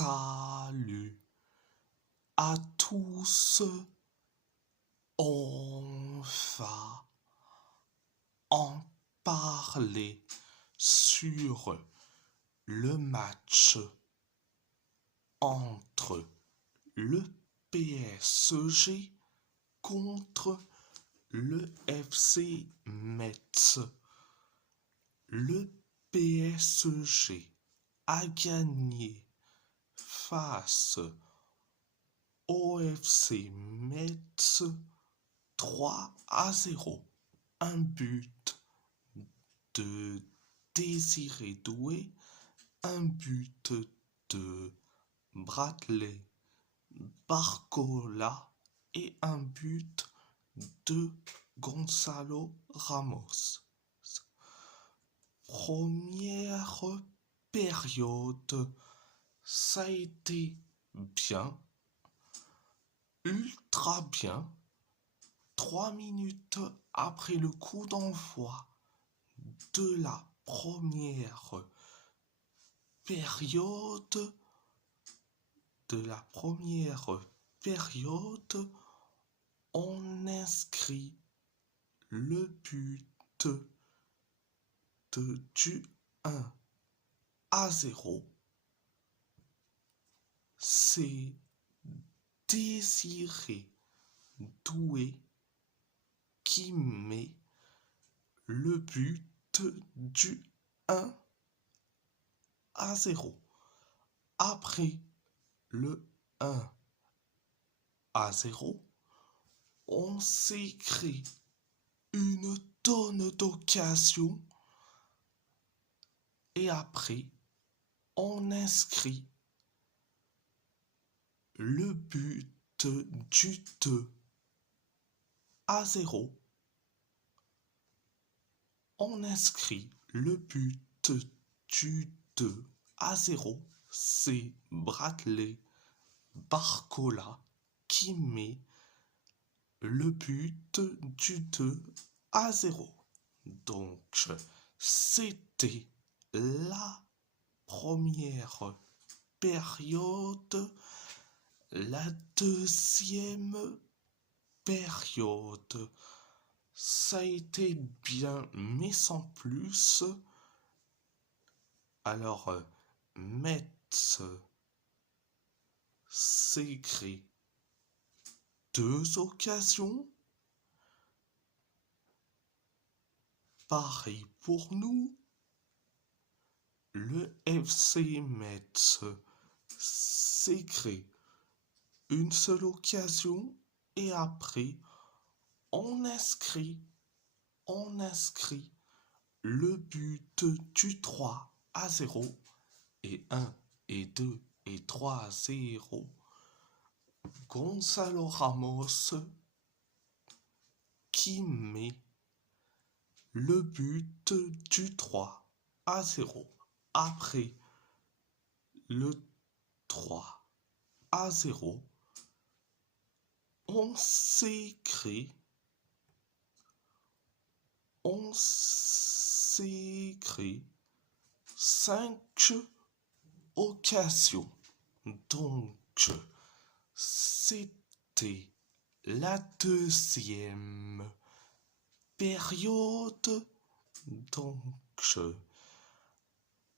Salut à tous, on va en parler sur le match entre le PSG contre le FC Metz. Le PSG a gagné face au FC Metz 3-0. Un but de Désiré Doué, un but de Bradley Barcola et un but de Gonzalo Ramos. Première période, ça a été bien, ultra bien. 3 minutes après le coup d'envoi de la première période, on inscrit le but du 1-0. C'est Désiré Doué qui met le but du 1-0. Après le 1-0, on s'est créé une tonne d'occasions et après, on inscrit le but du 2-0. On inscrit le but du 2-0. C'est Bradley Barcola qui met le but du 2-0. Donc, c'était la première période. La deuxième période, ça a été bien, mais sans plus. Alors, Metz s'est créé 2 occasions. Pareil pour nous. Le FC Metz s'est créé une seule occasion et après, on inscrit le but du 3-0 et 1 et 2 et 3-0. Gonzalo Ramos qui met le but du 3-0. Après le 3-0, on s'est créé 5 occasions. Donc, c'était la deuxième période. Donc,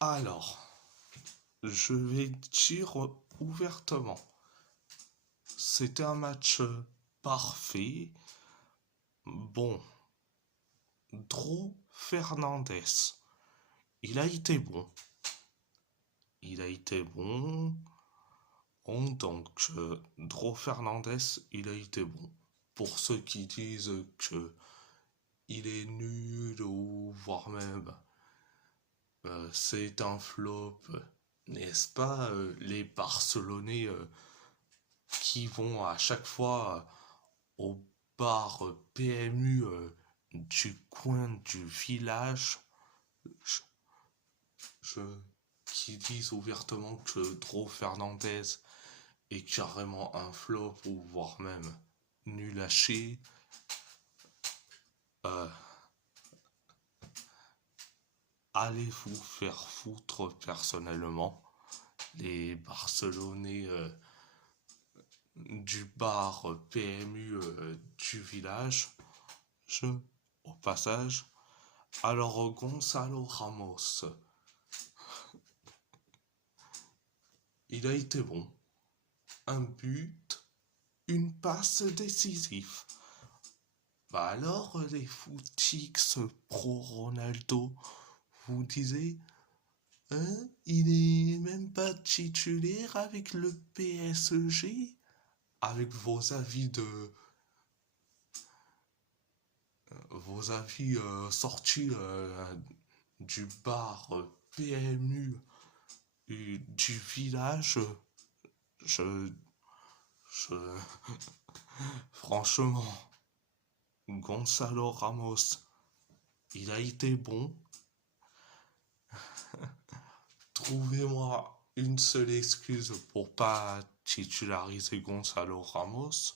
alors, je vais dire ouvertement, c'était un match parfait. Bon, Dro Fernandez, il a été bon. Donc, Dro Fernandez, il a été bon. Pour ceux qui disent que il est nul ou voire même c'est un flop, n'est-ce pas, les Barcelonais qui vont à chaque fois au bar PMU du coin du village, qui disent ouvertement que Dro Fernandez est carrément un flop ou voire même nul à chier. Allez vous faire foutre personnellement. les Barcelonais du bar PMU du village, au passage. Alors Gonzalo Ramos, il a été bon. Un but, une passe décisive. Bah alors les footix pro Ronaldo, vous disiez, hein, il est même pas titulaire avec le PSG, avec vos avis sortis du bar PMU du village. Je, je, franchement, Gonzalo Ramos, il a été bon. Trouvez-moi une seule excuse pour pas titulariser Gonzalo Ramos.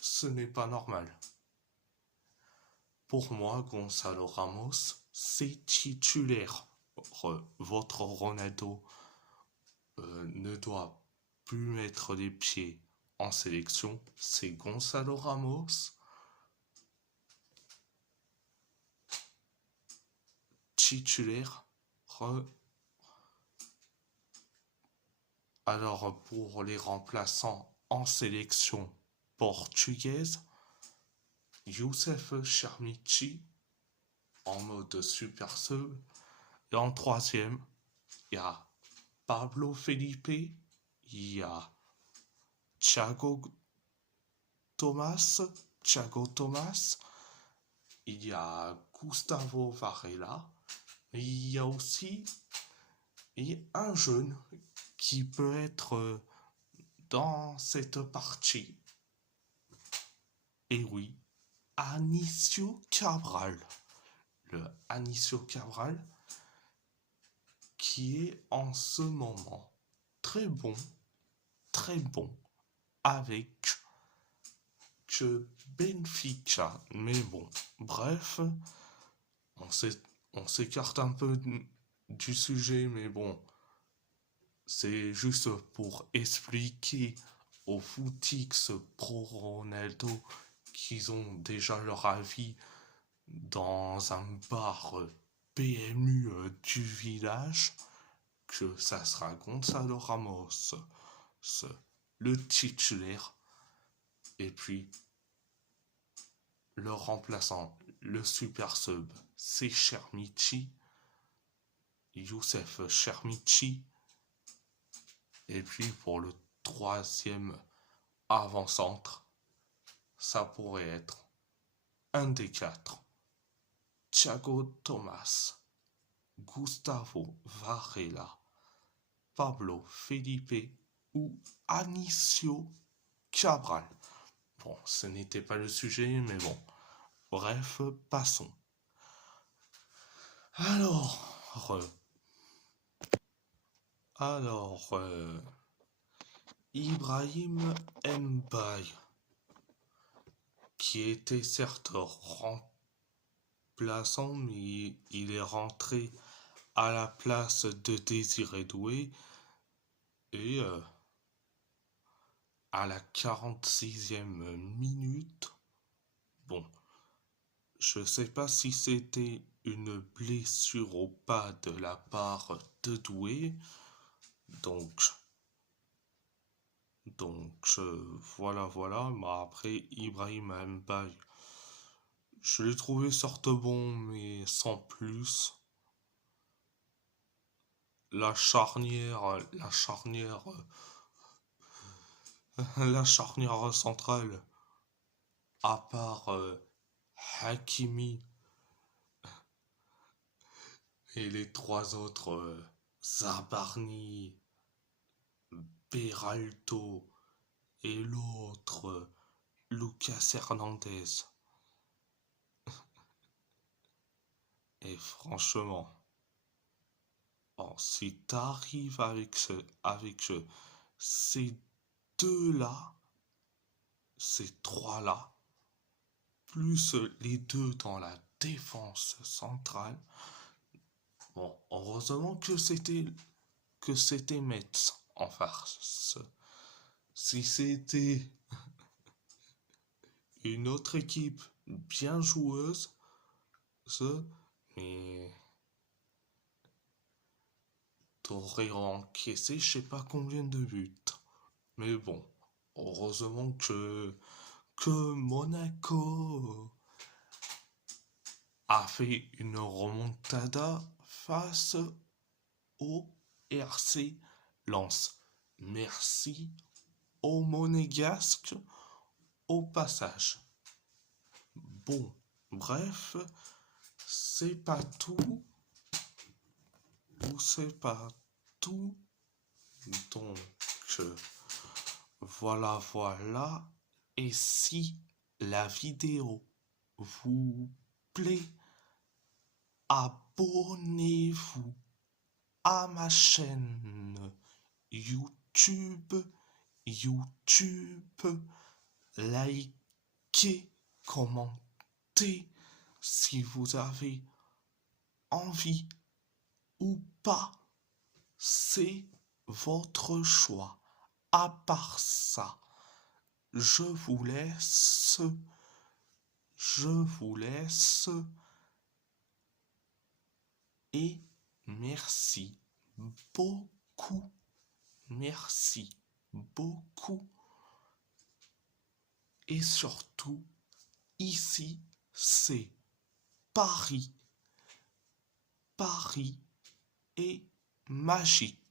Ce n'est pas normal. Pour moi, Gonzalo Ramos, c'est titulaire. Votre Ronaldo ne doit plus mettre les pieds en sélection. C'est Gonzalo Ramos. Titulaire. Alors pour les remplaçants en sélection portugaise, Youssef Chermichi en mode super sub. Et en troisième, il y a Pablo Felipe, il y a Thiago Thomas, il y a Gustavo Varela, et il y a aussi un jeune qui peut être dans cette partie. Et oui, Anicio Cabral. Le Anicio Cabral qui est en ce moment très bon avec Benfica. Mais bon, bref, on s'écarte un peu du sujet, mais bon, c'est juste pour expliquer aux footix pro Ronaldo qu'ils ont déjà leur avis dans un bar PMU du village, que ça sera Gonzalo Ramos, le titulaire, et puis le remplaçant, le super sub, c'est Chermichi, Youssef Chermichi, et puis pour le troisième avant-centre, ça pourrait être un des quatre. Thiago Thomas, Gustavo Varela, Pablo Felipe ou Anicio Cabral. Bon, ce n'était pas le sujet, mais bon. Bref, passons. Alors, Ibrahim Mbaye, qui était certes remplaçant, mais il est rentré à la place de Désiré Doué et à la 46e minute, bon, je sais pas si c'était une blessure au pas de la part de Doué, donc voilà, mais après Ibrahim Mbaye, je l'ai trouvé certes bon, mais sans plus. La charnière, la charnière centrale, à part Hakimi et les trois autres, Zabarni, Beraldo et l'autre, Lucas Hernandez. Et franchement, bon, si t'arrives avec ces deux-là, ces trois-là, plus les deux dans la défense centrale, bon, heureusement que c'était que c'était Metz en farce. Si c'était une autre équipe bien joueuse, mais t'aurais encaissé je sais pas combien de buts. Mais bon, heureusement que Monaco a fait une remontada face au RC Lens. Merci aux Monégasques au passage. Bon, bref, c'est pas tout, ou c'est pas tout, donc voilà. Et si la vidéo vous plaît, abonnez-vous à ma chaîne YouTube, likez, commentez si vous avez envie ou pas, c'est votre choix. À part ça, je vous laisse et merci beaucoup, merci beaucoup. Et surtout, ici, c'est Paris. Paris est magique.